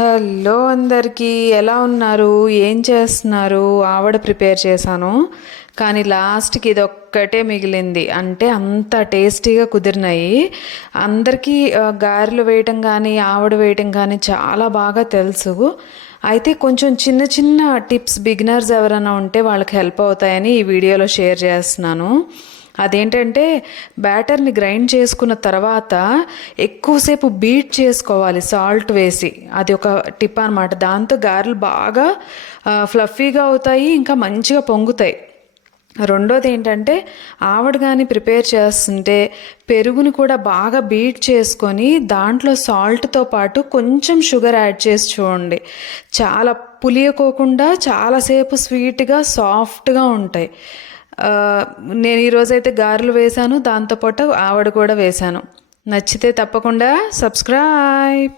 Hello అందరికీ, ఎలా ఉన్నారు? ఏం చేస్తున్నారు? ఆవిడ ప్రిపేర్ చేశాను, కానీ లాస్ట్కి ఇది ఒక్కటే మిగిలింది. అంటే అంత టేస్టీగా కుదిరినాయి. అందరికీ గారెలు వేయటం కానీ ఆవిడ వేయటం కానీ చాలా బాగా తెలుసు. అయితే కొంచెం చిన్న చిన్న టిప్స్ బిగినర్స్ ఎవరైనా ఉంటే వాళ్ళకి హెల్ప్ అవుతాయని ఈ వీడియోలో షేర్ చేస్తున్నాను. అదేంటంటే, బ్యాటర్ని గ్రైండ్ చేసుకున్న తర్వాత ఎక్కువసేపు బీట్ చేసుకోవాలి సాల్ట్ వేసి. అది ఒక టిప్ అనమాట. దాంతో గారెలు బాగా ఫ్లఫీగా అవుతాయి, ఇంకా మంచిగా పొంగుతాయి. రెండోది ఏంటంటే, ఆవిడ కానీ ప్రిపేర్ చేస్తుంటే పెరుగుని కూడా బాగా బీట్ చేసుకొని దాంట్లో సాల్ట్తో పాటు కొంచెం షుగర్ యాడ్ చేసి చూడండి. చాలా పులియకోకుండా చాలాసేపు స్వీట్గా సాఫ్ట్గా ఉంటాయి. నేను ఈరోజైతే గారెలు వేశాను, దాంతోపాటు ఆవిడ కూడా వేశాను. నచ్చితే తప్పకుండా సబ్స్క్రైబ్.